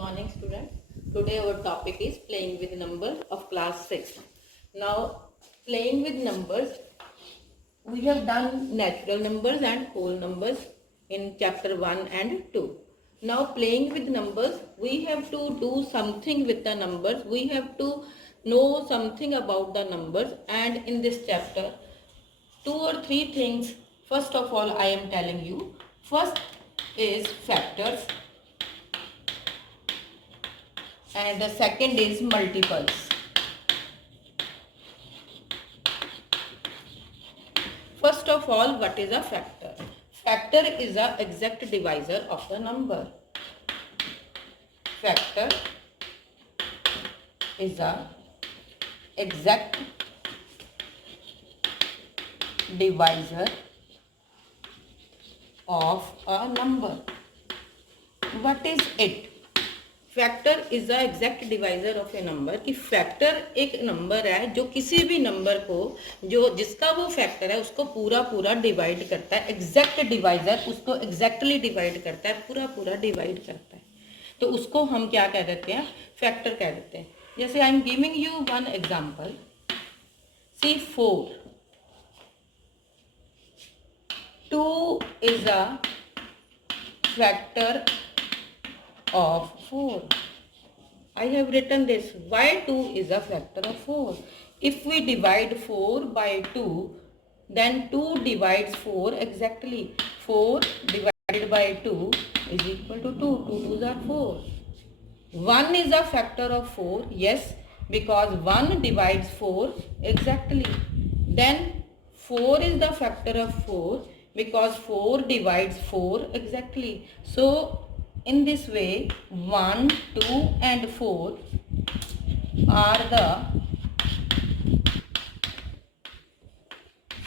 morning, students. Today our topic is playing with numbers of class 6. Now, playing with numbers, we have done natural numbers and whole numbers in chapter 1 and 2. Now, playing with numbers, we have to do something with the numbers. We have to know something about the numbers, and in this chapter, two or three things. First of all, I am telling you. First is factors, and the second is multiples. First of all, what is a factor? Factor is a exact divisor of the number. Factor is a exact divisor of a number. What is it? Factor is the exact divisor of A number कि factor एक number है जो किसी भी number को जो जिसका वो फैक्टर है उसको पूरा पूरा डिवाइड करता है. एग्जैक्ट डिवाइजर उसको एग्जैक्टली डिवाइड करता है, पूरा पूरा डिवाइड करता है. तो उसको हम क्या कह देते हैं? फैक्टर कह देते हैं. जैसे I am giving you one example. See 4. 2 is a factor of 4. I have written this. Why 2 is a factor of 4? If we divide 4 by 2, then 2 divides 4 exactly. 4 divided by 2 is equal to 2. 2 2s are 4. 1 is a factor of 4. Yes, because 1 divides 4 exactly. Then 4 is the factor of 4 because 4 divides 4 exactly. So in this way, 1, 2 and 4 are the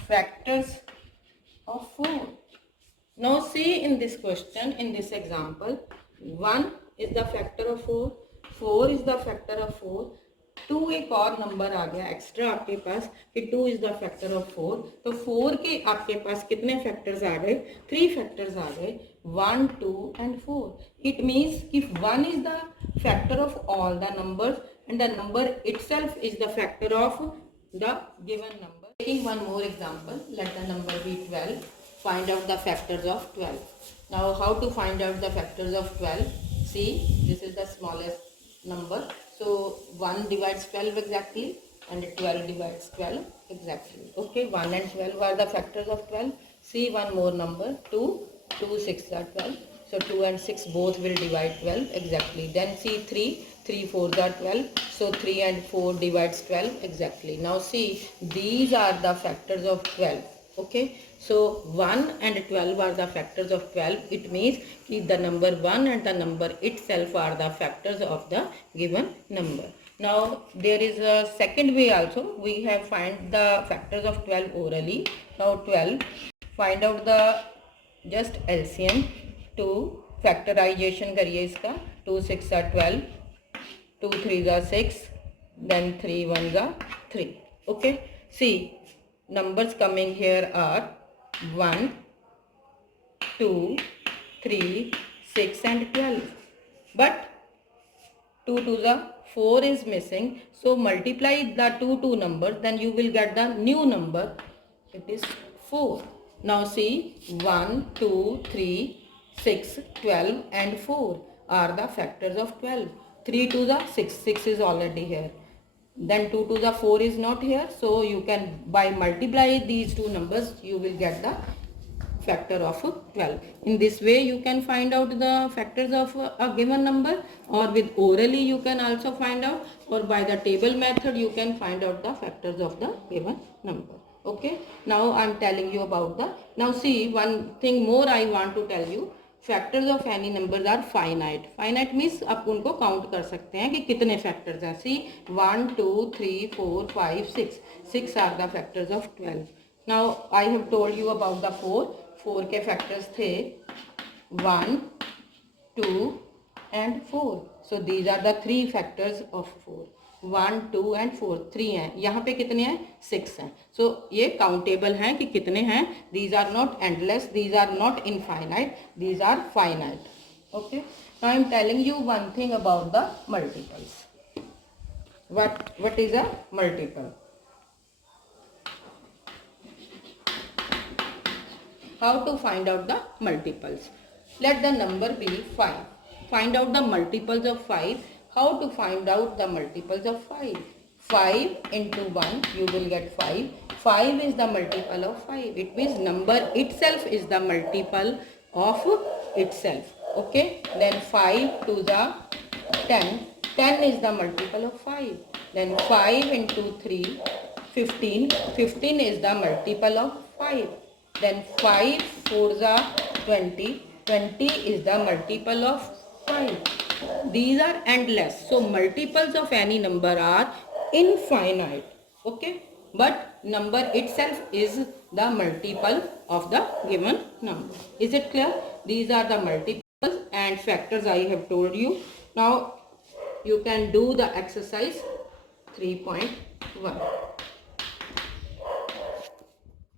factors of 4. Now see in this question, in this example, 1 is the factor of 4, 4 is the factor of 4, 2 एक और number आ गया extra आपके पास कि 2 is the factor of 4. तो 4 के आपके पास कितने factors आ गए? 3 फैक्टर्स आ गए, 1, 2 and 4. इट मीन्स कि 1 is the factor of all the numbers and the number itself is the factor of the given number. Taking one more example, let the number be 12. Find out the factors of 12. Now how to find out the factors of 12? See, this is the smallest number. So 1 divides 12 exactly and 12 divides 12 exactly. Okay, 1 and 12 are the factors of 12. See one more number, 2. 2 6 are 12. So 2 and 6 both will divide 12 exactly. Then see 3. 3 4 are 12. So 3 and 4 divides 12 exactly. Now see, these are the factors of 12. Okay, so 1 and 12 are the factors of 12. It means कि the number 1 and the number itself are the factors of the given number. Now there is a second way also. We have find the factors of 12 orally. Now 12, find out the just LCM. 2 factorization करिए इसका. 2 6 are 12, 2 3s are 6, then 3 1s are 3. Okay, see, numbers coming here are 1, 2, 3, 6 and 12. But 2 2s are 4 is missing. So multiply the two numbers, then you will get the new number. It is 4. Now see, 1, 2, 3, 6, 12 and 4 are the factors of 12. 3 2s are 6. 6 is already here. Then 2 2s are 4 is not here. So you can by multiply these two numbers you will get the factor of 12. In this way you can find out the factors of a given number, or with orally you can also find out, or by the table method you can find out the factors of the given number. Okay, now I am telling you about the, now see one thing more I want to tell you. Factors of any numbers are finite. Finite means आप उनको count कर सकते हैं कि कितने factors हैं. See 1 2 3 4 5 6. 6 are the factors of 12. Now I have told you about the 4. 4 के factors थे 1 2 and 4. So these are the 3 factors of 4. 1 2 and 4 3 हैं. यहाँ पे कितने हैं? 6 हैं. सो ये काउंटेबल हैं कि कितने हैं. These are not endless, these are not infinite, these are finite. Okay. Now I am telling you one thing about the multiples. What is a multiple? How to find out the multiples? Let the number be 5. Find out the multiples of 5. How to find out the multiples of 5? 5 into 1, you will get 5. 5 is the multiple of 5. It means number itself is the multiple of itself. Okay. Then 5 to the 10. 10 is the multiple of 5. Then 5 into 3, 15. 15 is the multiple of 5. Then 5 4s are 20. 20 is the multiple of 5. These are endless. So multiples of any number are infinite. Okay. But number itself is the multiple of the given number. Is it clear? These are the multiples and factors I have told you. Now you can do the exercise 3.1.